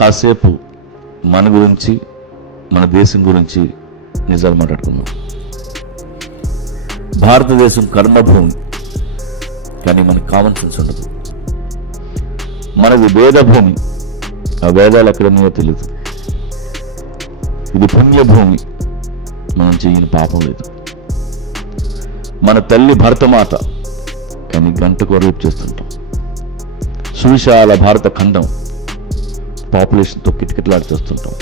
కాసేపు మన గురించి, మన దేశం గురించి నిజాలు మాట్లాడుకుందాం. భారతదేశం కర్మభూమి, కానీ మనకు కామన్ సెన్స్ ఉండదు. మనది వేదభూమి, ఆ వేదాలు ఎక్కడన్నాయో తెలియదు. ఇది పుణ్యభూమి, మనం చెయ్యని పాపం లేదు. మన తల్లి భరతమాత, కానీ గంటకు రేపు చేస్తుంటాం. సువిశాల భారత ఖండం, పాపులేషన్తో కిటకిటలాడుచేస్తుంటాం.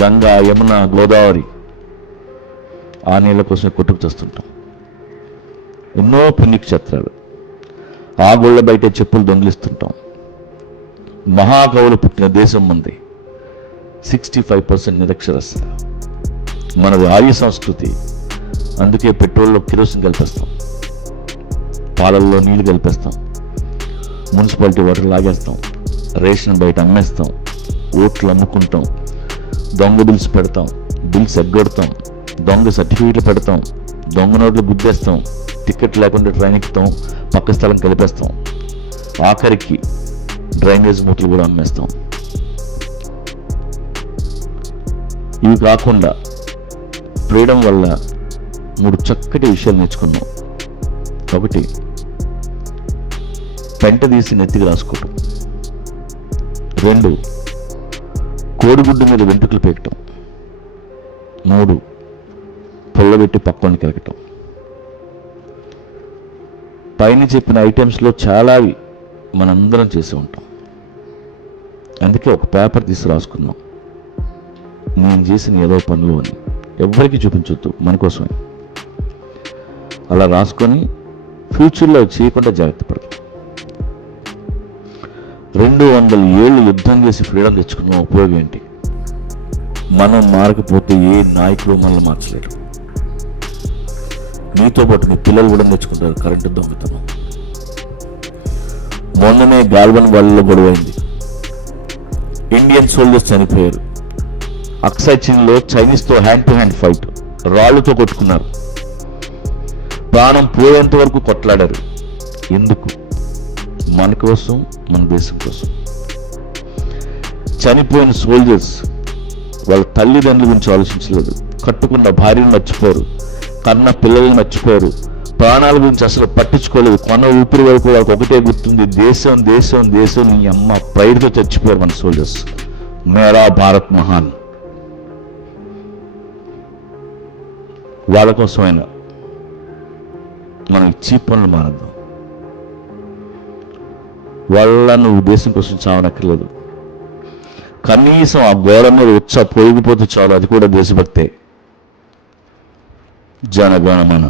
గంగా, యమున, గోదావరి, ఆ నీళ్ళ కోసం కొట్టుకు చేస్తుంటాం. ఎన్నో పుణ్యక్షేత్రాలు, ఆ గుళ్ళ బయట చెప్పులు దొంగిలిస్తుంటాం. మహాకవులు పుట్టిన దేశం మంది. 65% నిరక్షరస్య. మనది ఆర్య సంస్కృతి, అందుకే పెట్రోల్లో కిరోసిన్ కలిపేస్తాం, పాలల్లో నీళ్లు కలిపేస్తాం, మున్సిపాలిటీ వాటర్ లాగేస్తాం, రేషన్ బయట అమ్మేస్తాం, ఓట్లు అమ్ముకుంటాం, దొంగ బిల్స్ పెడతాం, బిల్స్ ఎగ్గొడతాం, దొంగ సర్టిఫికేట్లు పెడతాం, దొంగ నోట్లు గుద్దేస్తాం, టికెట్ లేకుండా ట్రైన్ ఎక్కుతాం, పక్క స్థలం కలిపేస్తాం, ఆఖరికి డ్రైనేజ్ మూతలు కూడా అమ్మేస్తాం. ఇవి కాకుండా ఫ్రీడమ్ వల్ల 3 చక్కటి విషయాలు నేర్చుకున్నాం. ఒకటి, పెంట తీసి నెత్తికి రాసుకోవటం. 2, కోడిగుడ్డు మీద వెంట్రుకలు పీకటం. 3, పొల్లబెట్టి పక్కని కెలకటం. పైన చెప్పిన ఐటమ్స్లో చాలావి మనందరం చేసి ఉంటాం. అందుకే ఒక పేపర్ తీసి రాసుకున్నాం, నేను చేసిన ఏదో పనులు అని. ఎవరికి చూపించొద్దు, మన కోసమే. అలా రాసుకొని ఫ్యూచర్లో చేయకుండా జాగ్రత్త పడతాం. 200 ఏళ్ళు యుద్ధం చేసి ఫ్రీడమ్ తెచ్చుకున్న ఉపయోగం ఏంటి? మనం మారకపోతే ఏ నాయకులు మనల్ని మార్చలేరు. మీతో పాటు మీ పిల్లలు కూడా నేర్చుకుంటారు కరెంటు దొంగతనం. మొన్ననే గాల్వన్ వాళ్ళలో గొడవైంది, ఇండియన్ సోల్జర్స్ చనిపోయారు. అక్సై చీన్లో చైనీస్తో హ్యాండ్ టు హ్యాండ్ ఫైట్, రాళ్లతో కొట్టుకున్నారు, ప్రాణం పోయేంత వరకు కొట్లాడారు. ఎందుకు? మన కోసం, మన దేశం కోసం. చనిపోయిన సోల్జర్స్ వాళ్ళ తల్లిదండ్రుల గురించి ఆలోచించలేదు, కట్టుకున్న భార్యను మర్చిపోరు, కన్న పిల్లల్ని మర్చిపోయారు, ప్రాణాల గురించి అసలు పట్టించుకోలేదు. కొన ఊపిరి వరకు వాళ్ళకి ఒకటే గుర్తుంది, దేశం దేశం దేశం. నీ అమ్మ ప్రైడ్తో చచ్చిపోయారు మన సోల్జర్స్. మేరా భారత్ మహాన్. వాళ్ళ కోసమైనా మనం ఇచ్చే పనులు మారద్దాం. వాళ్ళ నువ్వు దేశం కోసం చావనక్కర్లేదు, కనీసం ఆ గోడ మీద వచ్చా పోయిపోతే చాలు, అది కూడా దేశభక్తే. జనగణమన.